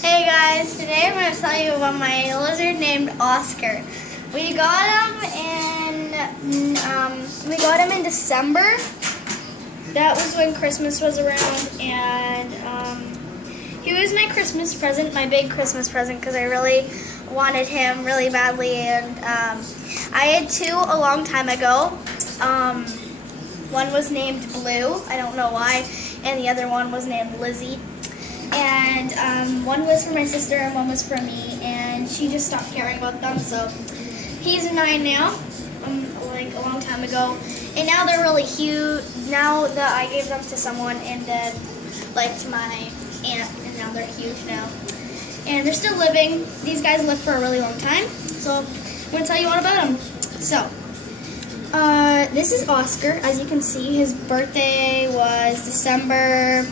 Hey guys, today I'm going to tell you about my lizard named Oscar. We got him in December. That was when Christmas was around, and he was my Christmas present, my big Christmas present, because I really wanted him really badly. And I had two a long time ago. One was named Blue, I don't know why, and the other one was named Lizzie. And one was for my sister and one was for me, and she just stopped caring about them, so he's 9 now, like a long time ago. And now they're really huge. Now that I gave them to someone, and then like to my aunt, and now they're huge now. And they're still living. These guys live for a really long time, so I'm going to tell you all about them. So, this is Oscar. As you can see, his birthday was December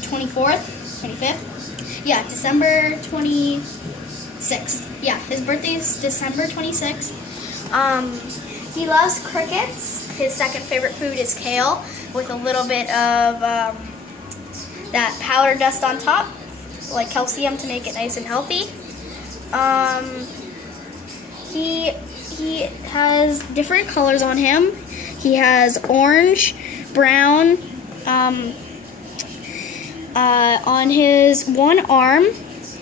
25th? Yeah, December 26th. Yeah, his birthday is December 26th. He loves crickets. His second favorite food is kale with a little bit of that powder dust on top, like calcium to make it nice and healthy. He has different colors on him. He has orange, brown, on his one arm,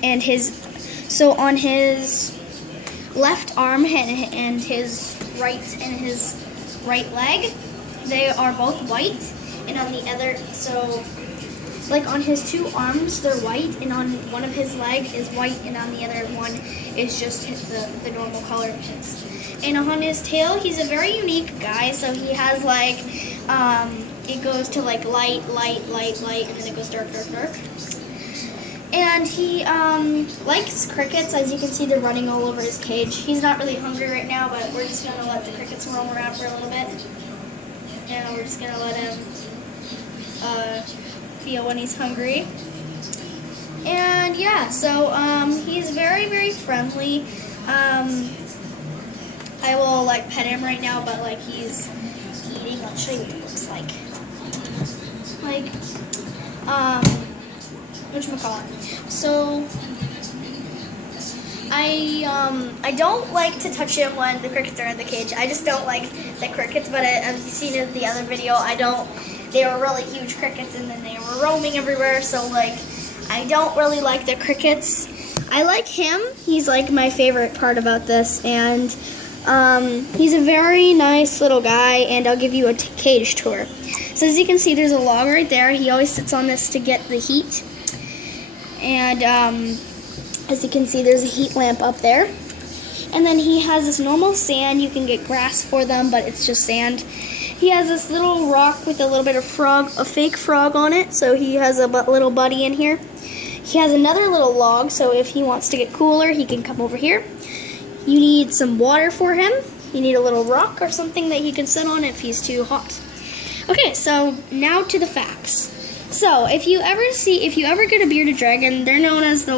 and on his left arm and his right leg, they are both white, and on the other, so like on his two arms they're white, and on one of his leg is white, and on the other one is just the normal color of his. And on his tail, he's a very unique guy, so he has like it goes to like light, and then it goes dark. And he likes crickets. As you can see, they're running all over his cage. He's not really hungry right now, but we're just going to let the crickets roam around for a little bit. And we're just going to let him feel when he's hungry. And yeah, so he's very, very friendly. I will like pet him right now, but like he's eating. I'll show you what it looks like. Whatchamacallit. So I don't like to touch him when the crickets are in the cage. I just don't like the crickets, but as you've seen in the other video, they were really huge crickets, and then they were roaming everywhere, so like I don't really like the crickets. I like him. He's like my favorite part about this, and he's a very nice little guy, and I'll give you a cage tour. So as you can see, there's a log right there. He always sits on this to get the heat. And as you can see, there's a heat lamp up there. And then he has this normal sand. You can get grass for them, but it's just sand. He has this little rock with a little bit of a fake frog on it, so he has a little buddy in here. He has another little log, so if he wants to get cooler, he can come over here. You need some water for him. You need a little rock or something that he can sit on if he's too hot. Okay, so now to the facts. So if you ever get a bearded dragon, they're known as the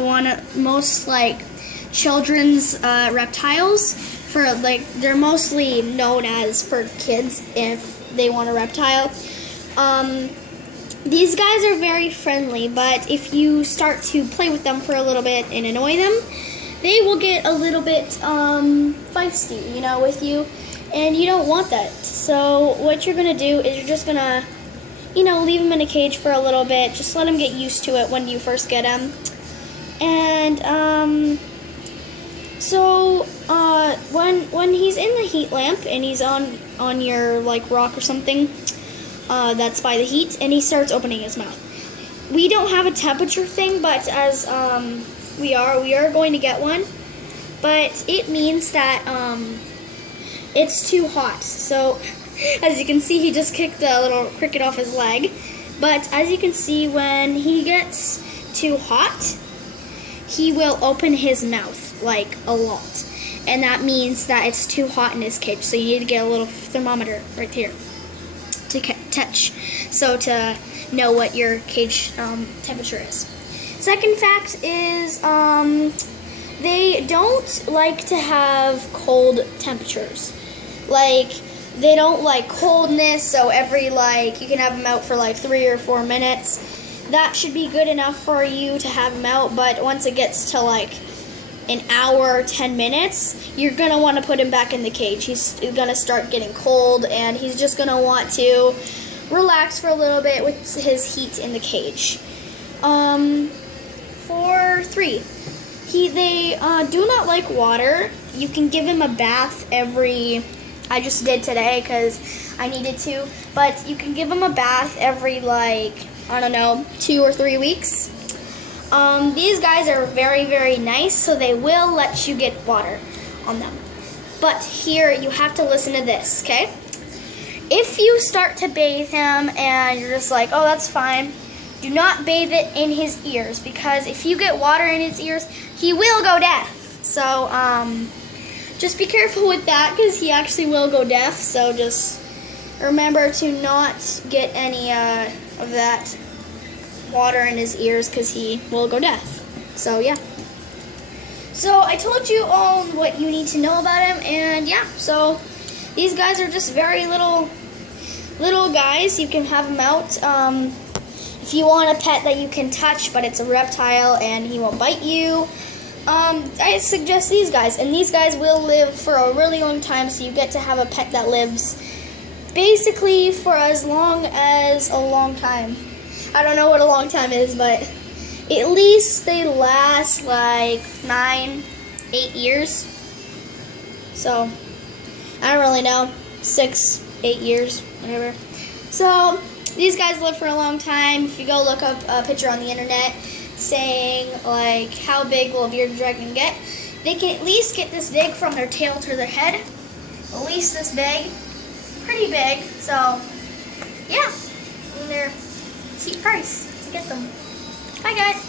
most like children's reptiles. They're mostly known as for kids if they want a reptile. These guys are very friendly, but if you start to play with them for a little bit and annoy them, they will get a little bit feisty, with you, and you don't want that. So what you're gonna do is you're just gonna, leave them in a cage for a little bit. Just let them get used to it when you first get them. And when he's in the heat lamp and he's on your like rock or something that's by the heat, and he starts opening his mouth. We don't have a temperature thing, but as we are going to get one, but it means that it's too hot. So as you can see, he just kicked the little cricket off his leg, but as you can see, when he gets too hot, he will open his mouth like a lot, and that means that it's too hot in his cage. So you need to get a little thermometer right here to touch, so to know what your cage temperature is. Second fact is they don't like to have cold temperatures. Like, they don't like coldness, so every, you can have them out for 3 or 4 minutes. that should be good enough for you to have him out. But once it gets to like an hour, 10 minutes, you're going to want to put him back in the cage. He's going to start getting cold, and he's just going to want to relax for a little bit with his heat in the cage. For 3, they do not like water. You can give him a bath every, I just did today because I needed to, but you can give him a bath every, like, I don't know, 2 or 3 weeks. These guys are very, very nice, so they will let you get water on them. But here, you have to listen to this, okay? If you start to bathe him and you're just like, oh, that's fine, do not bathe it in his ears, because if you get water in his ears, he will go deaf. So, just be careful with that, because he actually will go deaf. So just remember to not get any of that water in his ears, because he will go deaf. So, yeah. So, I told you all what you need to know about him, and yeah, so these guys are just very little guys. You can have them out. If you want a pet that you can touch, but it's a reptile and he won't bite you, I suggest these guys. And these guys will live for a really long time, so you get to have a pet that lives basically for as long as a long time. I don't know what a long time is, but at least they last like 9, 8 years. So, I don't really know, 6, 8 years, whatever. So, these guys live for a long time. If you go look up a picture on the internet saying, like, how big will a bearded dragon get, they can at least get this big from their tail to their head. At least this big. Pretty big. So, yeah. And they're cheap price to get them. Bye, guys.